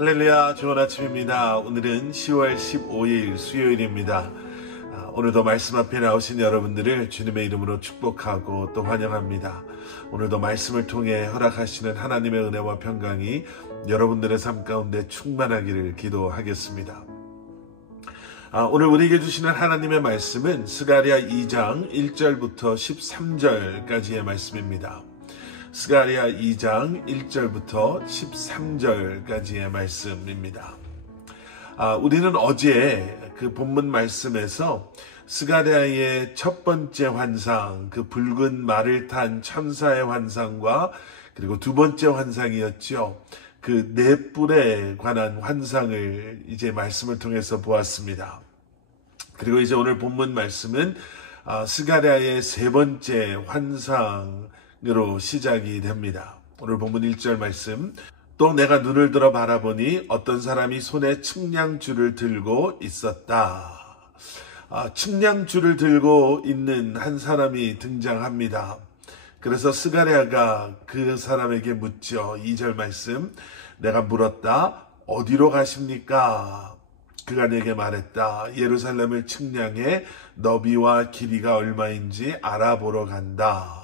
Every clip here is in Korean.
할렐루야, 좋은 아침입니다. 오늘은 10월 15일 수요일입니다. 오늘도 말씀 앞에 나오신 여러분들을 주님의 이름으로 축복하고 또 환영합니다. 오늘도 말씀을 통해 허락하시는 하나님의 은혜와 평강이 여러분들의 삶 가운데 충만하기를 기도하겠습니다. 오늘 우리에게 주시는 하나님의 말씀은 스가랴 2장 1절부터 13절까지의 말씀입니다. 스가랴 2장 1절부터 13절까지의 말씀입니다. 우리는 어제 그 본문 말씀에서 스가랴의 첫 번째 환상, 그 붉은 말을 탄 천사의 환상과 그리고 두 번째 환상이었죠. 그 네 뿔에 관한 환상을 이제 말씀을 통해서 보았습니다. 그리고 이제 오늘 본문 말씀은 스가랴의 세 번째 환상으로 시작이 됩니다. 오늘 본문 1절 말씀. 또 내가 눈을 들어 바라보니 어떤 사람이 손에 측량줄을 들고 있었다. 측량줄을 들고 있는 한 사람이 등장합니다. 그래서 스가랴가 그 사람에게 묻죠. 2절 말씀. 내가 물었다. 어디로 가십니까? 그가 내게 말했다. 예루살렘을 측량해 너비와 길이가 얼마인지 알아보러 간다.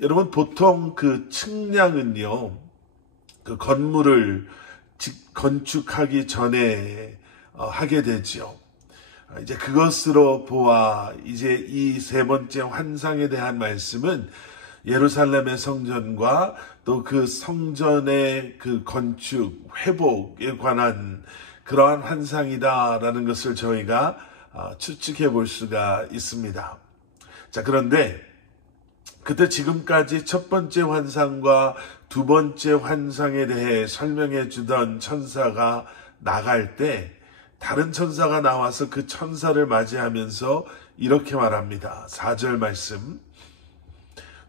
여러분, 보통 그 측량은요, 그 건물을 건축하기 전에 하게 되죠. 이제 그것으로 보아 이제 이 세 번째 환상에 대한 말씀은 예루살렘의 성전과 또 그 성전의 그 건축, 회복에 관한 그러한 환상이다라는 것을 저희가 추측해 볼 수가 있습니다. 자, 그런데 그때 지금까지 첫 번째 환상과 두 번째 환상에 대해 설명해 주던 천사가 나갈 때 다른 천사가 나와서 그 천사를 맞이하면서 이렇게 말합니다. 4절 말씀.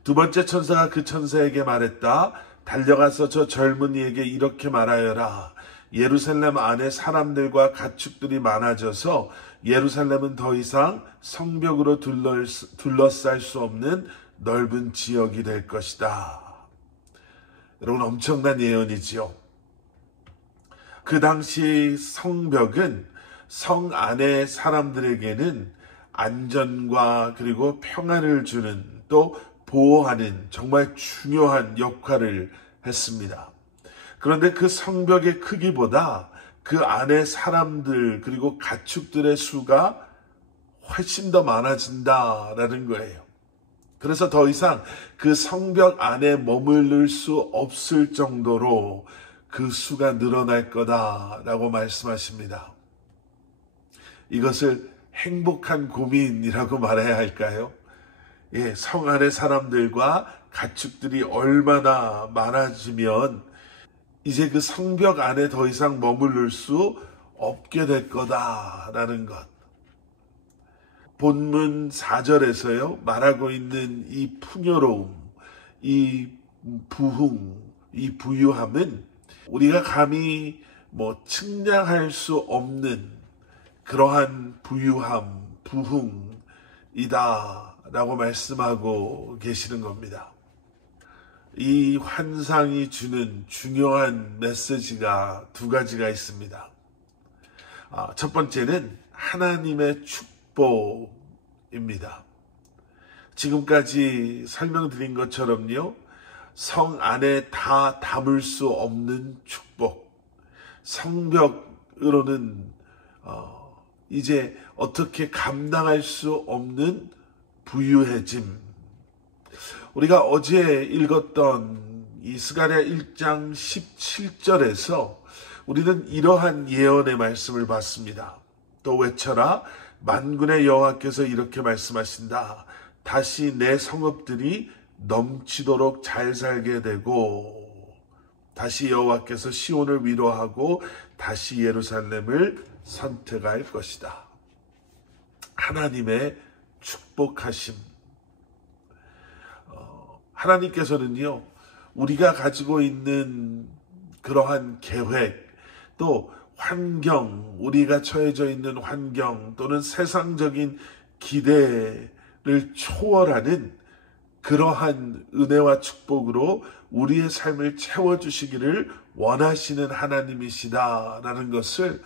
두 번째 천사가 그 천사에게 말했다. 달려가서 저 젊은이에게 이렇게 말하여라. 예루살렘 안에 사람들과 가축들이 많아져서 예루살렘은 더 이상 성벽으로 둘러쌀 수 없는 넓은 지역이 될 것이다. 여러분, 엄청난 예언이지요. 그 당시 성벽은 성 안의 사람들에게는 안전과 그리고 평안을 주는 또 보호하는 정말 중요한 역할을 했습니다. 그런데 그 성벽의 크기보다 그 안의 사람들 그리고 가축들의 수가 훨씬 더 많아진다라는 거예요. 그래서 더 이상 그 성벽 안에 머무를 수 없을 정도로 그 수가 늘어날 거다라고 말씀하십니다. 이것을 행복한 고민이라고 말해야 할까요? 예, 성 안의 사람들과 가축들이 얼마나 많아지면 이제 그 성벽 안에 더 이상 머무를 수 없게 될 거다라는 것. 본문 4절에서요, 말하고 있는 이 풍요로움, 이 부흥, 이 부유함은 우리가 감히 측량할 수 없는 그러한 부유함, 부흥이다 라고 말씀하고 계시는 겁니다. 이 환상이 주는 중요한 메시지가 두 가지가 있습니다. 첫 번째는 하나님의 축복입니다. 지금까지 설명드린 것처럼요, 성 안에 다 담을 수 없는 축복, 성벽으로는 이제 어떻게 감당할 수 없는 부유해짐. 우리가 어제 읽었던 이 스가랴 1장 17절에서 우리는 이러한 예언의 말씀을 봤습니다. 또 외쳐라. 만군의 여호와께서 이렇게 말씀하신다. 다시 내 성읍들이 넘치도록 잘 살게 되고 다시 여호와께서 시온을 위로하고 다시 예루살렘을 선택할 것이다. 하나님의 축복하심. 하나님께서는요, 우리가 가지고 있는 그러한 계획, 또 환경, 우리가 처해져 있는 환경 또는 세상적인 기대를 초월하는 그러한 은혜와 축복으로 우리의 삶을 채워주시기를 원하시는 하나님이시다라는 것을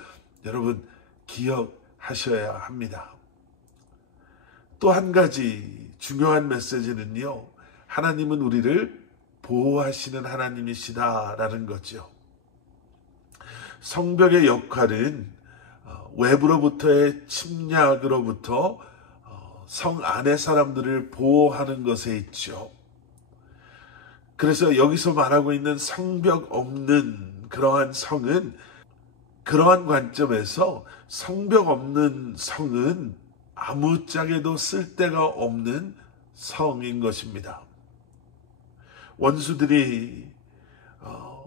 여러분 기억하셔야 합니다. 또 한 가지 중요한 메시지는요, 하나님은 우리를 보호하시는 하나님이시다라는 거죠. 성벽의 역할은 외부로부터의 침략으로부터 성 안의 사람들을 보호하는 것에 있죠. 그래서 여기서 말하고 있는 성벽 없는 그러한 성은, 그러한 관점에서 성벽 없는 성은 아무짝에도 쓸데가 없는 성인 것입니다. 원수들이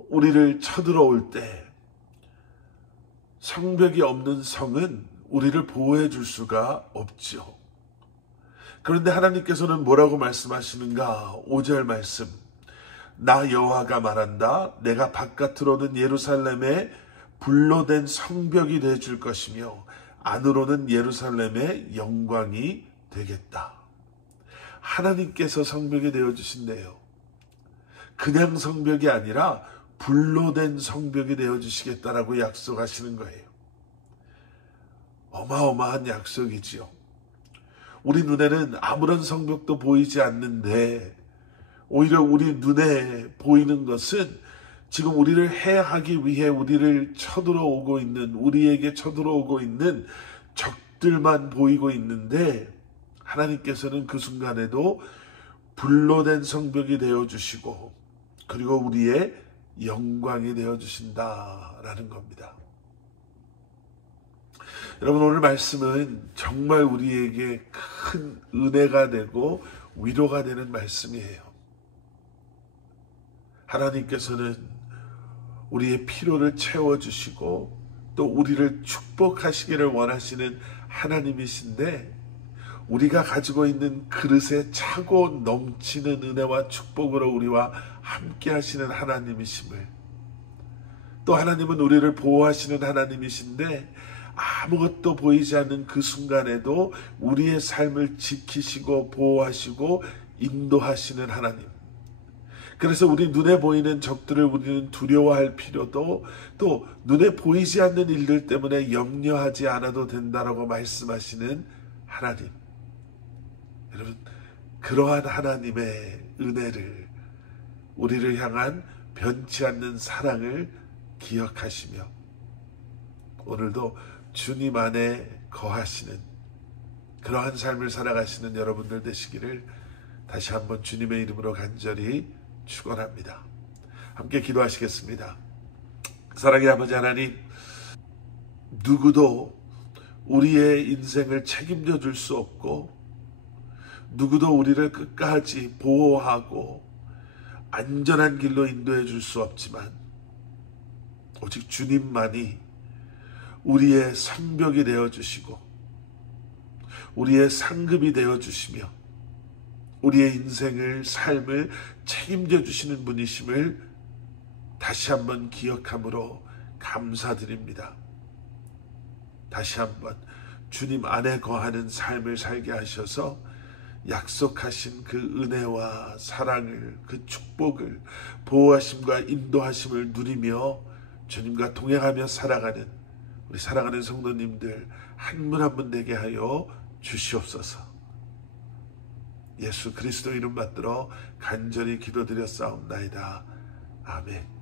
우리를 쳐들어올 때 성벽이 없는 성은 우리를 보호해 줄 수가 없죠. 그런데 하나님께서는 뭐라고 말씀하시는가? 5절 말씀. 나 여호와가 말한다. 내가 바깥으로는 예루살렘에 불로 된 성벽이 되어줄 것이며 안으로는 예루살렘의 영광이 되겠다. 하나님께서 성벽이 되어주신대요. 그냥 성벽이 아니라 불로 된 성벽이 되어주시겠다라고 약속하시는 거예요. 어마어마한 약속이지요. 우리 눈에는 아무런 성벽도 보이지 않는데 오히려 우리 눈에 보이는 것은 지금 우리를 해하기 위해 우리를 쳐들어오고 있는, 우리에게 쳐들어오고 있는 적들만 보이고 있는데 하나님께서는 그 순간에도 불로 된 성벽이 되어주시고 그리고 우리의 영광이 되어주신다라는 겁니다. 여러분, 오늘 말씀은 정말 우리에게 큰 은혜가 되고 위로가 되는 말씀이에요. 하나님께서는 우리의 필요를 채워주시고 또 우리를 축복하시기를 원하시는 하나님이신데 우리가 가지고 있는 그릇에 차고 넘치는 은혜와 축복으로 우리와 함께 하시는 하나님이심을, 또 하나님은 우리를 보호하시는 하나님이신데 아무것도 보이지 않는 그 순간에도 우리의 삶을 지키시고 보호하시고 인도하시는 하나님. 그래서 우리 눈에 보이는 적들을 우리는 두려워할 필요도, 또 눈에 보이지 않는 일들 때문에 염려하지 않아도 된다라고 말씀하시는 하나님. 여러분, 그러한 하나님의 은혜를, 우리를 향한 변치 않는 사랑을 기억하시며 오늘도 주님 안에 거하시는 그러한 삶을 살아가시는 여러분들 되시기를 다시 한번 주님의 이름으로 간절히 축원합니다. 함께 기도하시겠습니다. 사랑의 아버지 하나님, 누구도 우리의 인생을 책임져 줄 수 없고 누구도 우리를 끝까지 보호하고 안전한 길로 인도해 줄 수 없지만 오직 주님만이 우리의 성벽이 되어주시고 우리의 상급이 되어주시며 우리의 인생을, 삶을 책임져 주시는 분이심을 다시 한번 기억함으로 감사드립니다. 다시 한번 주님 안에 거하는 삶을 살게 하셔서 약속하신 그 은혜와 사랑을, 그 축복을, 보호하심과 인도하심을 누리며 주님과 동행하며 살아가는 우리 사랑하는 성도님들 한 분 한 분 되게 하여 주시옵소서. 예수 그리스도 이름 받들어 간절히 기도드렸사옵나이다. 아멘.